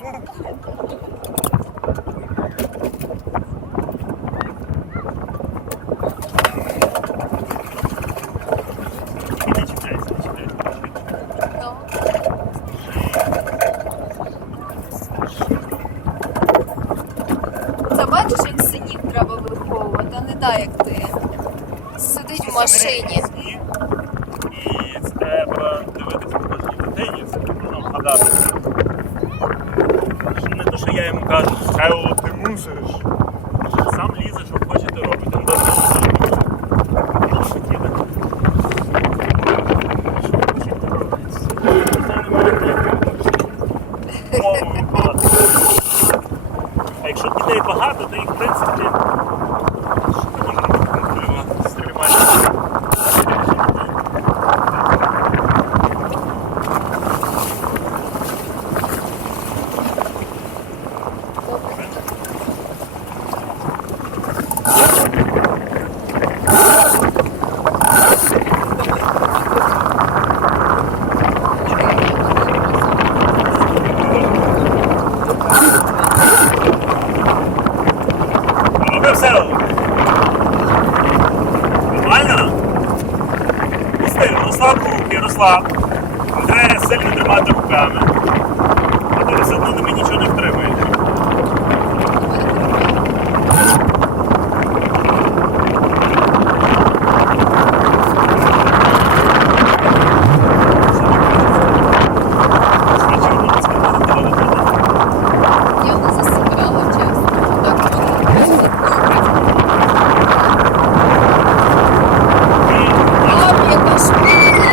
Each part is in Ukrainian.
Це бачиш, як синів треба виховувати, а не так, як ти. Сидить в машині. І треба дивитися кожній дитині, це можна вгадати. Не то, що я йому кажу, Хео, ти мусиш. Сам лізе, що хоче, ти робить. Він добре що хотіли. Що хоче, ти робить. Це немає мову відбувати. А якщо дітей багато, то їх, в принципі, що не можна контролювати, стримати. Ярослав, треба сильно тримати руками, а то все одно ми нічого не втримаємо. Я не засипала, чесно. Так, яка швидкість.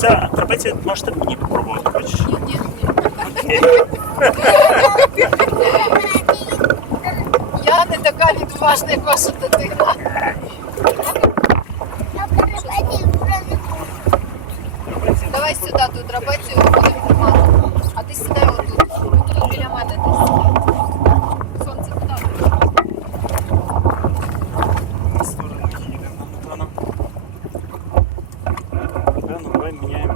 Ця трапеція можете мені попробувати, хочеш? Ні. Я не така відважна, як ваша дитина. Давай сюди ту трапецію будемо тримати. А ти сідай отут. Тут біля мене десь. Сонце туди. На сторону їдемо, напевно. Напевно, давай міняємо.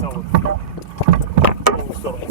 Це от. Праву сторону.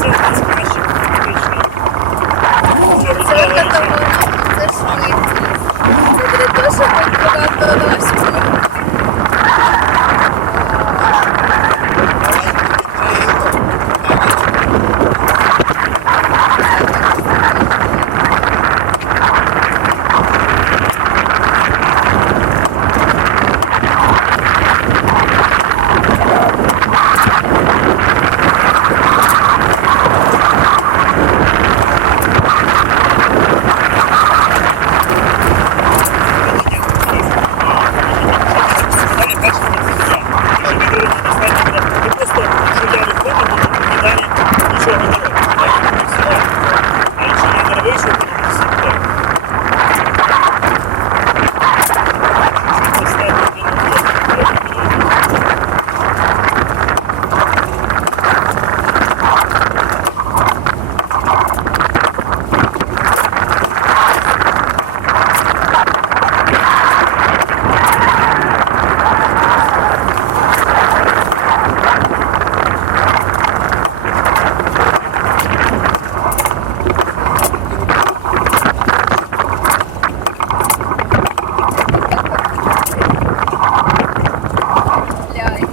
Це якийсь краще критичний. Це Це розділення. катамаран, це швидкість. Це для того, щоб подати дошку. Ляй.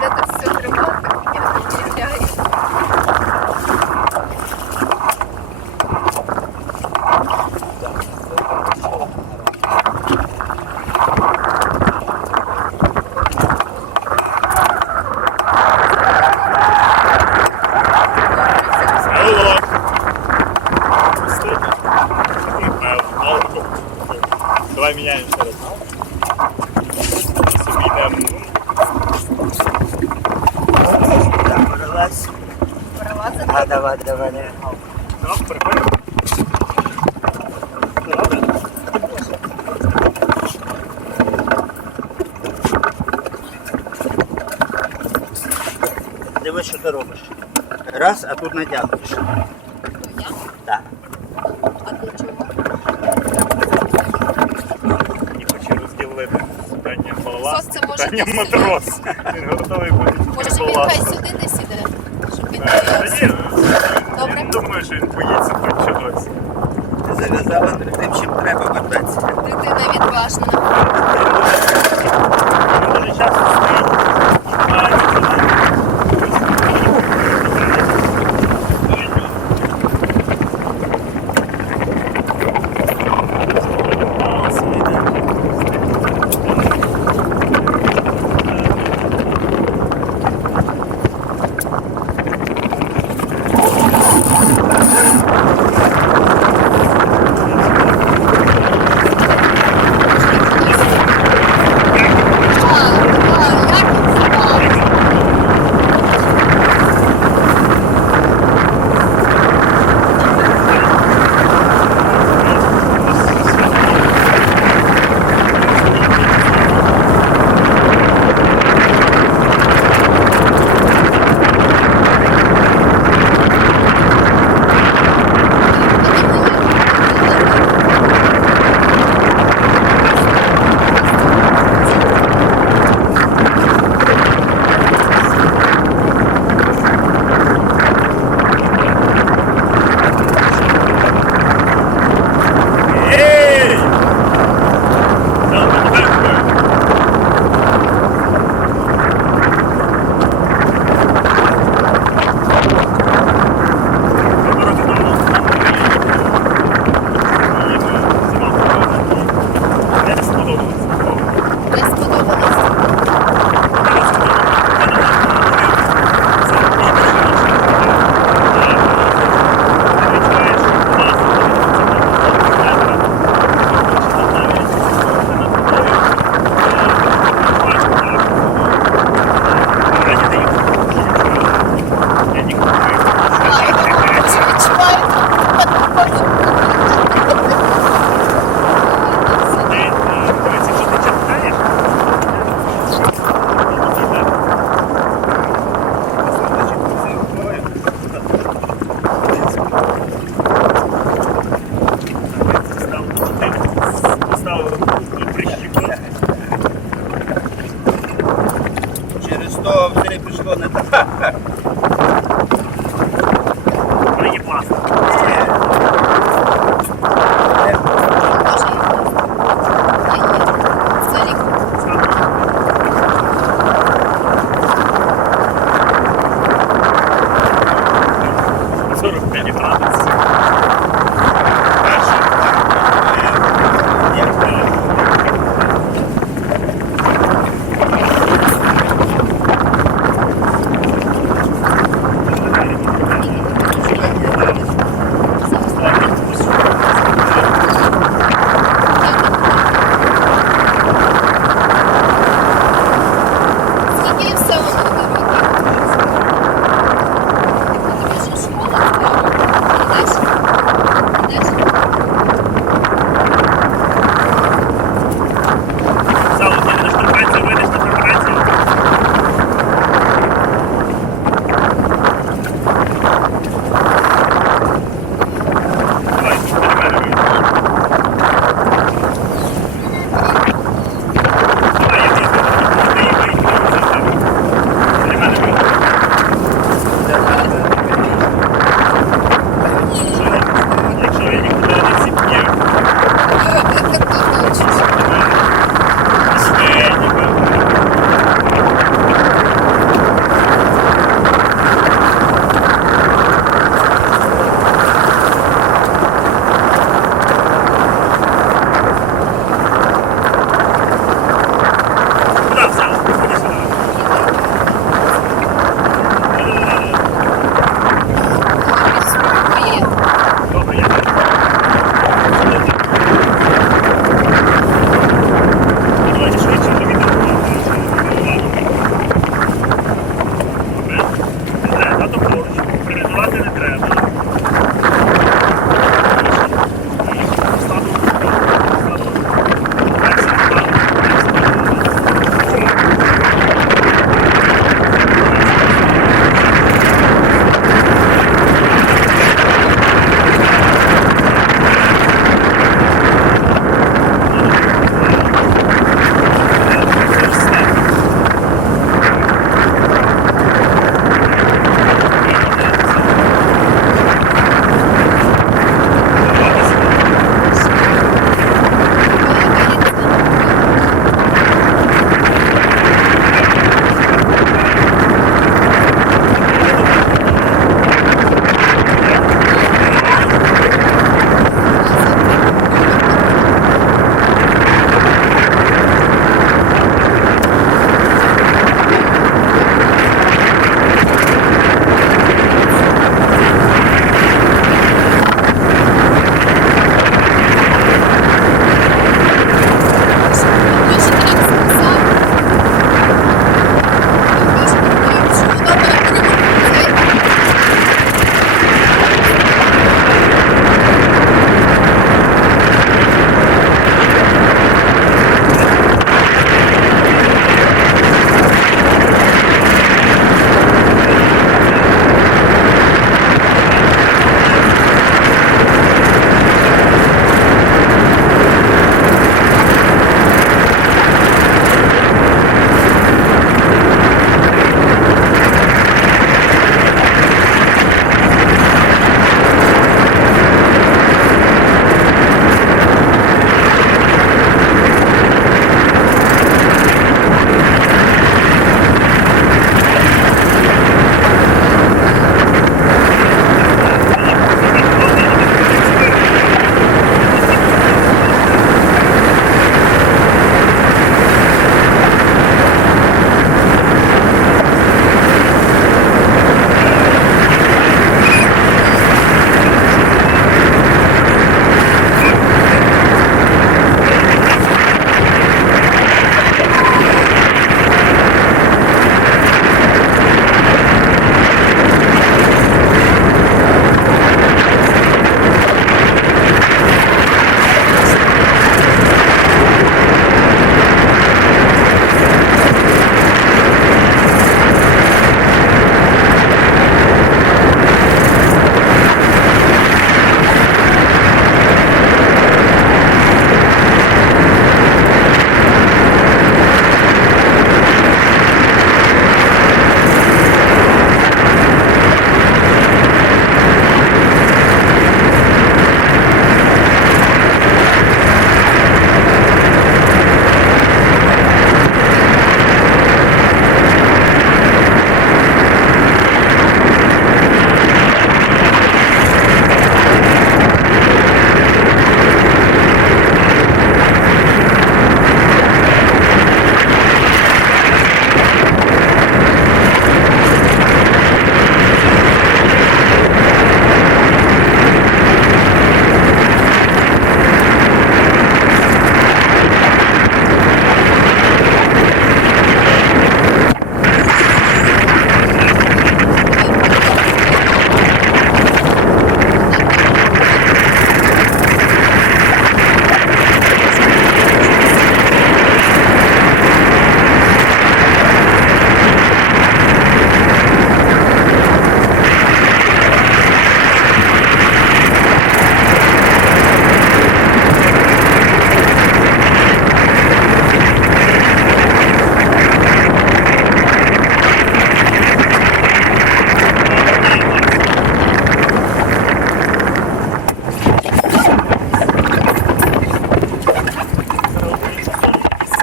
Де тут все тримати? Я не уявляю. Давай міняємо ще раз. Собі йдемо. Перелазь. Перелазити? А, давай. Так, приходимо. Добре. Дивись, що ти робиш. Раз, а тут натягуєш. Ну, я? Так. А для чого? І хочу розділити питання голова Сос, з це може питанням десь матрос. Він готовий буде Може, тільки він голова. хай сюди десь іде? Щоб він Та боявся. ні, Добре. він думає, що він боїться тут чогось. Ти зав'язала перед тим, чим треба мотатися. Дитина відважна. Він дуже часто стоїть і має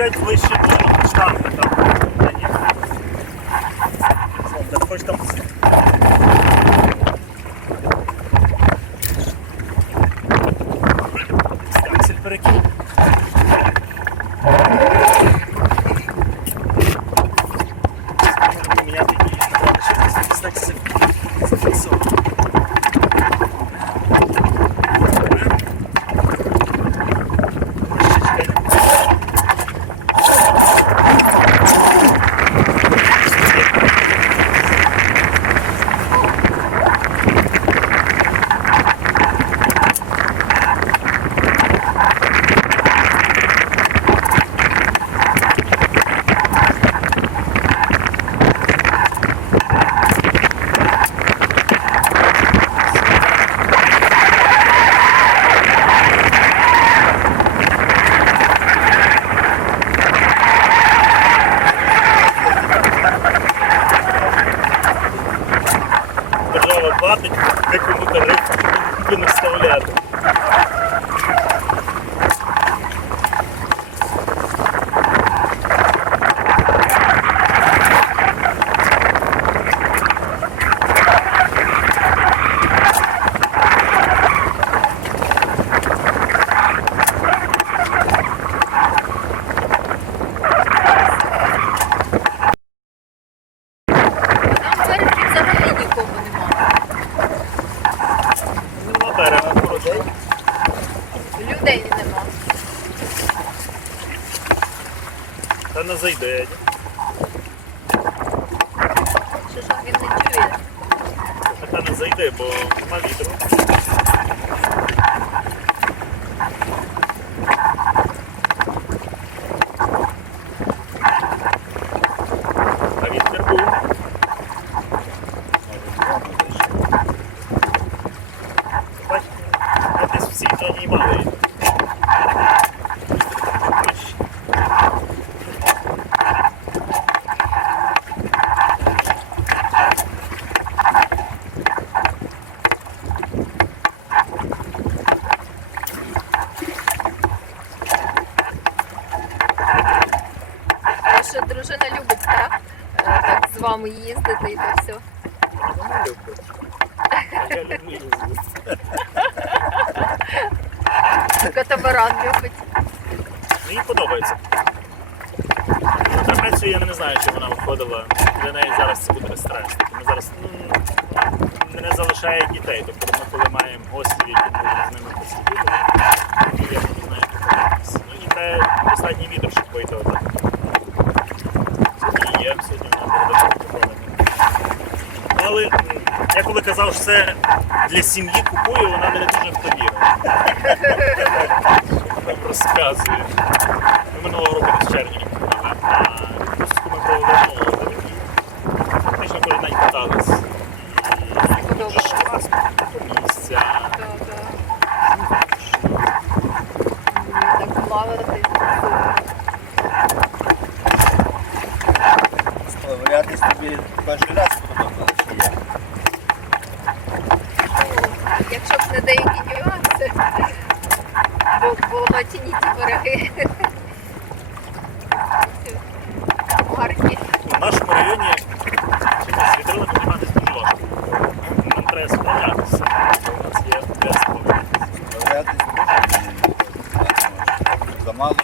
сядь ближче до штанги там. Ні. Так хоч там. Аксель перекинь. Можна поміняти її, направити швидкість, так зафіксовано. Держава платить, якому тариф не вставляти. Там впереді взагалі нікого немає. Ну, на берегу просто. Людей нема. Та не зайде. Що ж він не чує? Та не зайде, бо нема вітру. А вітер був. Бачите, я десь всі зоні мали. Ваша дружина любить, так з вами їздити і то все. Вона любить. А я люблю їздити. Катамаран любить. Мені подобається. На трапецію я не знаю, чи вона виходила. Для неї зараз це буде стрес. Тобто ми зараз не залишає дітей. Тобто ми коли маємо гостів, які можуть з ними посидіти, то я не знаю, як подобатися. Ну і треба останній відео, щоб вийти отак. Сьогодні є, сьогодні вона буде попробувати. Але я коли казав, що це для сім'ї купую, вона мене дуже повірила. Нам розказує. Ми минулого року з червня купили, а відпустку ми провели минулого року. Фактично кожен день катались. І дуже ж класно. Місця. Так плавати. Варіатись тобі перший раз подобалося, чи як? Якщо б не деякі нюанси, бо оцініть ті береги. Гарні. В нашому районі чимось вітрилами займатися дуже важко. Нам треба справлятися. У нас є де справлятися. Варіатись дуже замало,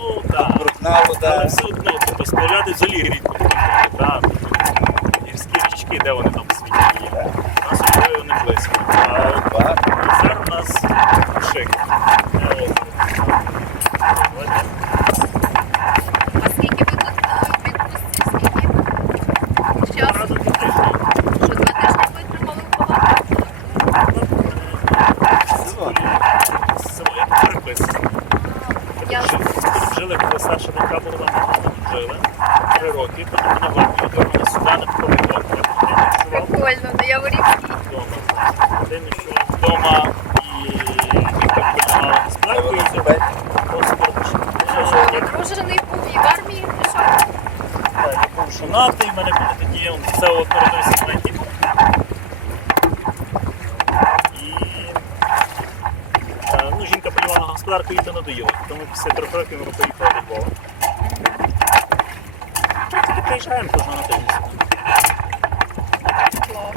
Ну, так. брудна Але вода. все одно, тобто справляти взагалі рідко. Так, гірські річки, де вони там світять є. У нас особливо не близько. А озер у нас шик. А скільки ви тут у відпустці? Скільки? Часу? Разом по тижні. Що 2 тижні витримали в багато? Село. Село, як переписано. Ясно. Жили, коли старша донька була, ми тут жили 3 роки, потім вона виїхала сюди на Павлівок. Я потім ночував Прикольно, на Яворівській. вдома. День ночував вдома і тільки починала з планкою, просто Що, одружений був і в армії пішов? я був жонатий, в мене були тоді це от народився маленький. І ну, жінка полювала господарку, їй то надоїло. Тому після 3 років ми поїхали до Львова. приїжджаємо кожного тижня сюди. Клас.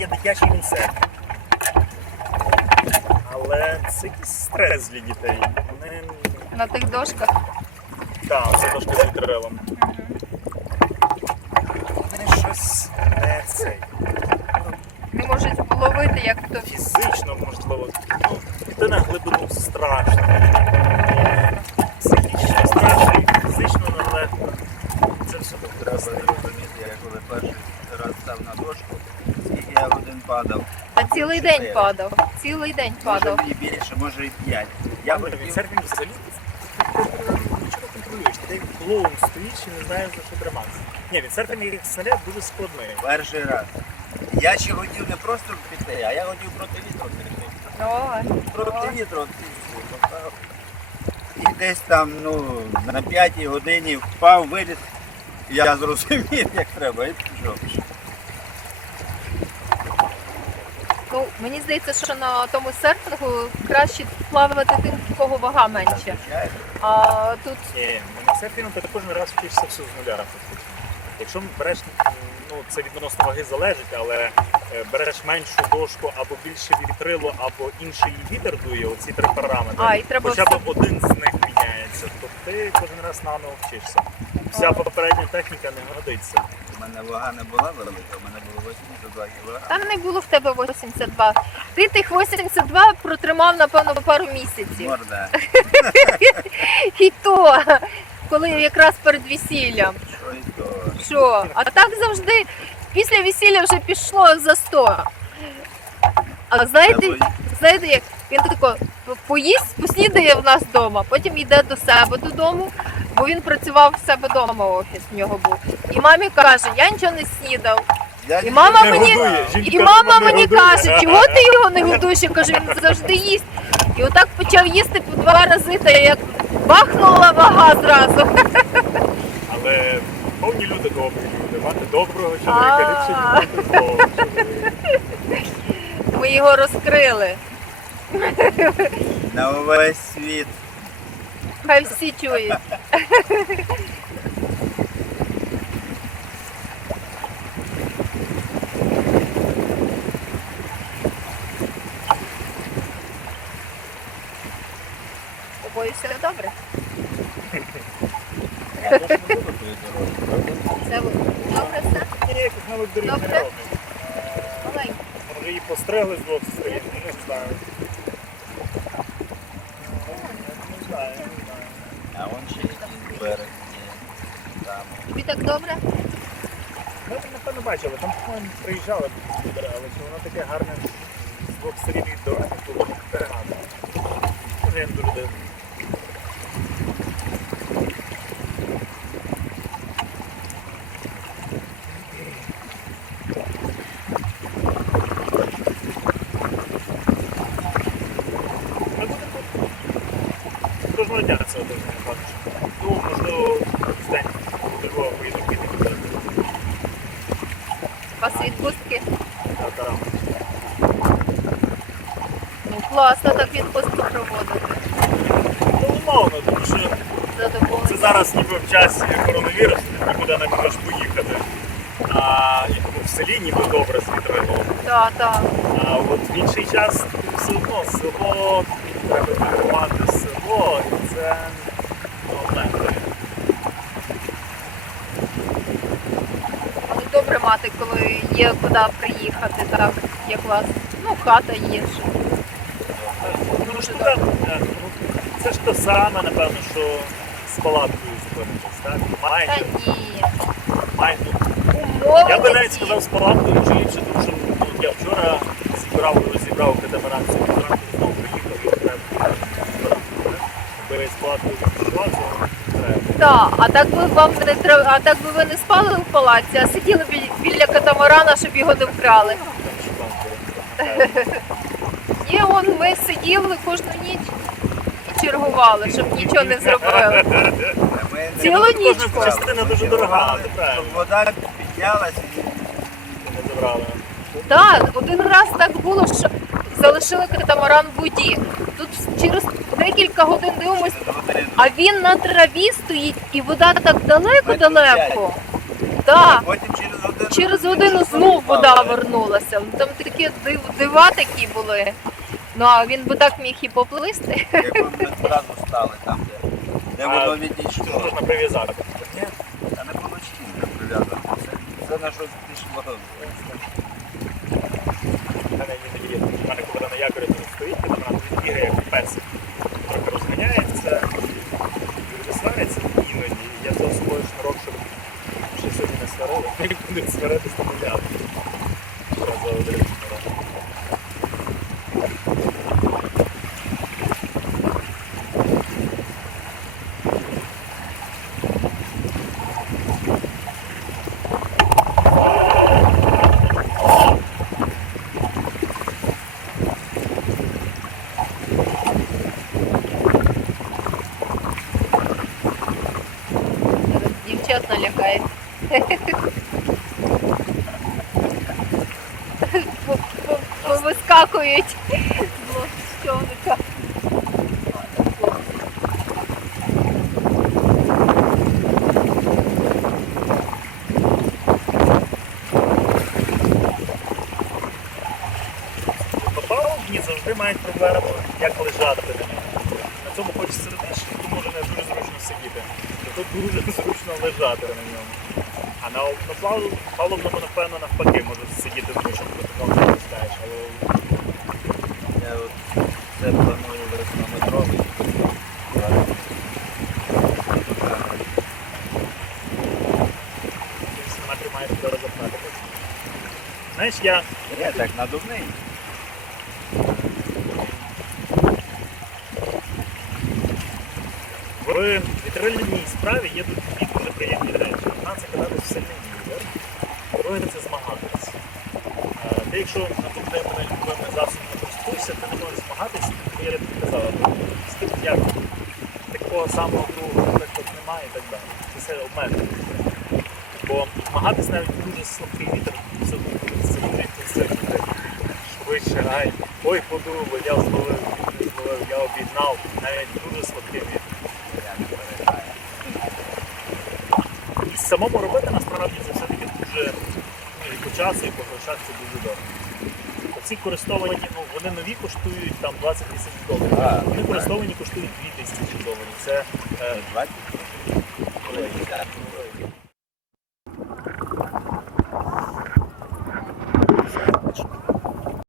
Є дитячий концерт. Але це якийсь стрес для дітей. Вони... На тих дошках. Так, це дошка з вітрилом. Вони щось не цей. Не можуть половити, як хто. Фізично, можливо, ну, піти на глибину страшно. Психічно страшно і фізично нелегко. Це все так Треба треба. зрозуміти, я коли перший раз став на дошку, скільки я годин падав. Та цілий день падав. Цілий день Може падав. і більше, може і 5. Я Він хотів, серфінг взагалі нічого контролюєш. Ти як клоун стоїш і не знаєш, за що триматися. Ні, він серфінг як снаряд дуже складний. перший раз. Я ще хотів не просто піти, а я хотів проти вітру піти. Ой. Проти вітру. І десь там, ну, на 5-й годині впав, виліз. Я зрозумів, як треба, і пішов. Ну, мені здається, що на тому серфінгу краще плавати тим, в кого вага менше. Звичайно. А тут Ні, на серфінгу ти кожен раз вчишся все з нуля фактично. Якщо береш, ну це від відносно ваги залежить, але береш меншу дошку або більше вітрило, або інший вітер дує, оці три параметри. і треба Хоча б все- один з них міняється, то ти кожен раз наново вчишся. Вся попередня техніка не годиться. У мене вага не була велика, у мене було 82 кг. там не було в тебе 82. Ти тих 82 протримав, напевно, пару місяців. Морда. І то, коли якраз перед весіллям. Що і то. Що? А так завжди після весілля вже пішло за 100. А знаєте як? Він тако поїсть, поснідає в нас вдома, потім йде до себе додому, бо він працював в себе вдома, офіс в нього був. І мамі каже, я нічого не снідав. Я І мама Не мені, годує. Жінка і мама не мені годує. каже, чого ти його не годуєш? Я кажу, він завжди їсть. І отак почав їсти по 2 рази, та як бахнула вага зразу. Але повні люди добрі люди. Мати доброго чоловіка ліпше, ніж мати злого чоловіка. Ми його розкрили. на увесь світ. Хай всі чують. Тобою все добре? Я теж не буду тої дороги, правда? Все добре все? Ніяких нових доріг не Добре. робить. Маленько. Може її постригли з двох сторін, не знаю. Не знаю. А вон ще якийсь берег є. Там. Тобі так добре? Ми там, напевно, бачили, там, по-моєму, приїжджали, але чи воно таке гарне з двох сторін від дороги, було перегадано. Може, я не дуже дивно. Ми будемо тут кожного дня цього тижня, не бачиш. Ну, можливо, з день до Львова поїду піти. У вас відпустки? Тарам. Ну класно так відпустку проводити. Ну, умовно, тому що Задоволення. це зараз ніби в часі коронавірусу, ти нікуди не можеш поїхати. А в селі ніби добре з вітрилом. Так, так. А от в інший час все одно село, треба підтримати село, і це легко. Але добре мати, коли є куди приїхати, так, як у вас. Ну, хата є ще. Ну, ж туди, це ж те саме, напевно, що з палаткою зупинитись, так? Та Майже, ні. майже. Умови Я би не навіть ті. сказав з палаткою дуже ліпше, тому що ну, я вчора розібрав катамаран, сьогодні зранку знову приїхав і треба. Якби з палаткою прийшла, то треба. Так, а так би вам не треба, а так би ви не спали в палаці, а сиділи біля катамарана, щоб його не вкрали. Там що там було. Ні, он ми сиділи кожну ніч і чергували, щоб нічого не зробили. Ми Цілу не ніч. Частина дуже дорога, це правильно. щоб вода піднялася і Не забрали. Так, один раз так було, що залишили катамаран в воді. Тут через декілька годин дивимось, годину. а він на траві стоїть, і вода так далеко-далеко. Так. Потім Через годину знов вода вернулася. Там такі дива такі були. Ну а він би так міг і поплисти. Якби ми одразу стали там, де А, воно Це відійшло. можна прив'язати. Ні, а не було чим прив'язати. Це на щось пішло. У мене коли на якорі тут стоїть, там вона тут бігає як пес. Трохи розганяється, люди сваряться іноді. Я взяв з собою шнурок, щоб ще сьогодні не сварили. Як будуть сваритись, то не взяв. Одразу один шнурок. Дівчат налякає. Повискакують з човника. Палубні завжди мають проблему, як лежати на ньому. На цьому хочеться сидиш, і може не дуже зручно сидіти. Тут дуже зручно лежати на ньому. А на палубному, напевно, навпаки, може сидіти зручно, коли ти ноги пускаєш. Але Я от це планую восьмиметровий. сама тримає туди розапнати. Знаєш, я Ні, так надувний. в вітрильній справі є тут дві дуже приємні речі. Одна це кататись в сильний вітер, друге це змагатись. Ти якщо на ту любими засобами користуєшся, ти не можеш змагатись, я тобі казала, як такого самого другого наприклад немає і так далі. Це все обмежено. Бо змагатись навіть дуже слабкий вітер, все одно буде сильний швидше, ай, ой, подумав, я зловив, я обігнав, навіть дуже слабкий вітер. І самому робити насправді це все-таки дуже і по часу, і по грошах це дуже дорого. Оці користовані, ну вони нові коштують там 20 тисяч доларів. А, Вони так. користовані коштують 2 тисячі доларів. Це 20?